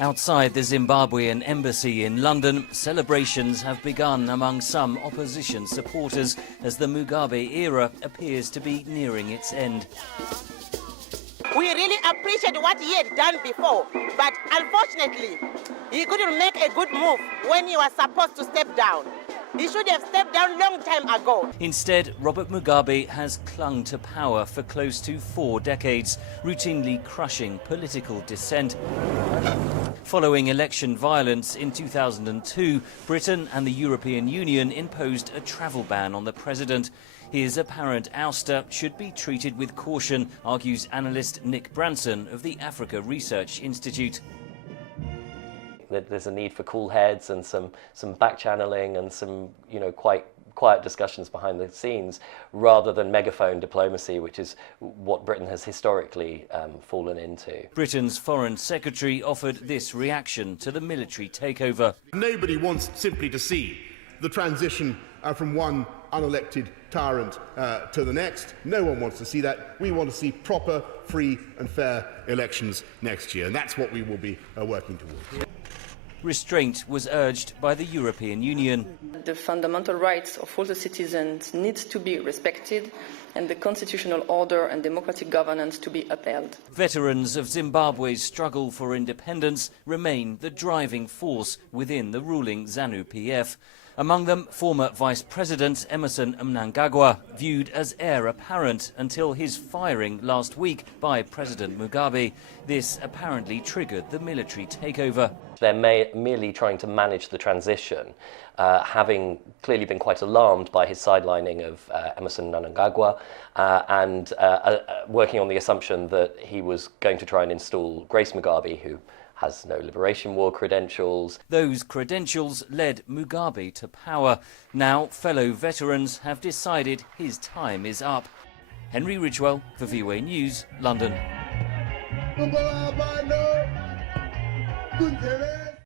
Outside the Zimbabwean embassy in London, celebrations have begun among some opposition supporters as the Mugabe era appears to be nearing its end. We really appreciate what he had done before, but unfortunately, he couldn't make a good move when he was supposed to step down. He should have stepped down long time ago. Instead, Robert Mugabe has clung to power for close to 4 decades, routinely crushing political dissent. Following election violence in 2002, Britain and the European Union imposed a travel ban on the president. His apparent ouster should be treated with caution, argues analyst Nick Branson of the Africa Research Institute. There's a need for cool heads and some back-channeling and some, quite quiet discussions behind the scenes, rather than megaphone diplomacy, which is what Britain has historically fallen into. Britain's Foreign Secretary offered this reaction to the military takeover. Nobody wants simply to see the transition from one unelected tyrant to the next. No one wants to see that. We want to see proper, free and fair elections next year, and that's what we will be working towards. Restraint was urged by the European Union. The fundamental rights of all the citizens need to be respected and the constitutional order and democratic governance to be upheld. Veterans of Zimbabwe's struggle for independence remain the driving force within the ruling ZANU-PF. Among them, former Vice President Emmerson Mnangagwa, viewed as heir apparent until his firing last week by President Mugabe. This apparently triggered the military takeover. They're merely trying to manage the transition, having clearly been quite alarmed by his sidelining of Emmerson Mnangagwa and working on the assumption that he was going to try and install Grace Mugabe, who has no Liberation War credentials. Those credentials led Mugabe to power. Now, fellow veterans have decided his time is up. Henry Ridgewell for VOA News, London.